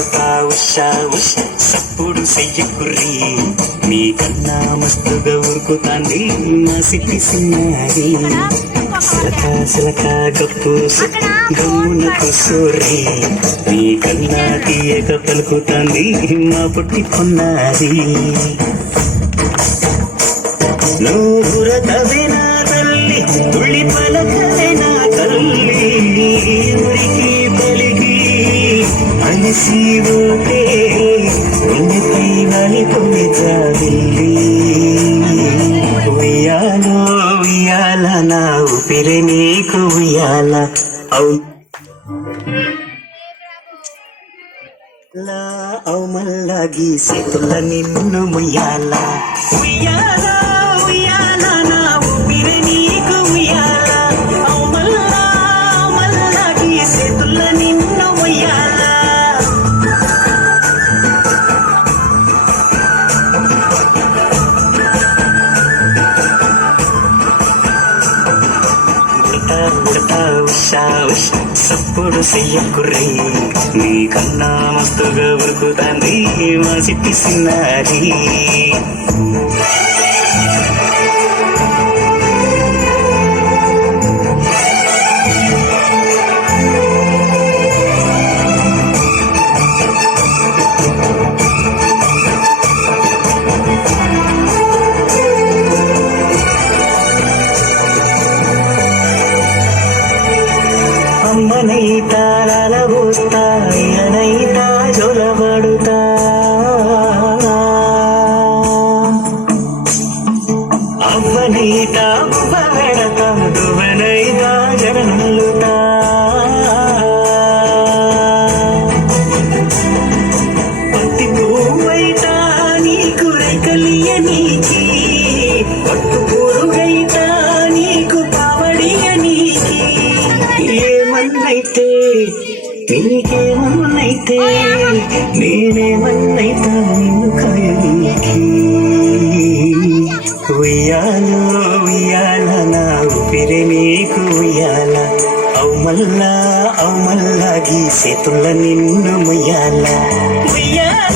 ఉడతా ఉషా ఉష సప్పుడు చెయ్యకుర్రి మీకన్నా మస్తుగా ఉరుకుతాంది మా సిట్టి సిన్నారి సిలక సిలక గప్పు గమ్మున కూసోర్రి మీకన్నా తీయక పలుకుతాంది మా పుట్టి కొన్నారి నువ్వు గురతవేనా తల్లి తుళ్ళి పలకవేనా తల్లి ఉరికి పలికి అలసి పోతే గుండెపై వాలిపోయి జాబిల్లి ఉయ్యాలో ఉయ్యాల నా ఊపిరి నీకు ఉయ్యాల అవు మల్లా గీసేతుల నిన్ను ముయ్యాల ఉయ్యాల ఉయ్యాల నా ఊపిరి నీకు ఉయ్యాల అవు మల్లా గీసేతుల నిన్ను ముయ్యాల సప్పుడు చెయ్యకుర్రి నీకన్నా మస్తుగా ఉరుకుతాంది మా సిట్టి సిన్నారి అమ్మనైతా లలబోస్తా అయ్యనైతా జొలబడుతా అవ్వనైతా బువ్వబెడతా దువ్వనైతా జరనల్లుతా పత్తి పువ్వైతా నీకు రైకలియ నీకి పట్టు పురుగైతా నీకు పావడియ నీకి ఏమన్నైతే నీకేమన్నైతే నేనేమన్నైతా నిన్ను కాయనీకి ఉయ్యాలో ఉయ్యాల నా ఊపిరి నీకు ఉయ్యాల అవు మల్లా గీసేతుల నిన్ను ముయ్యాల ఉయ్యాల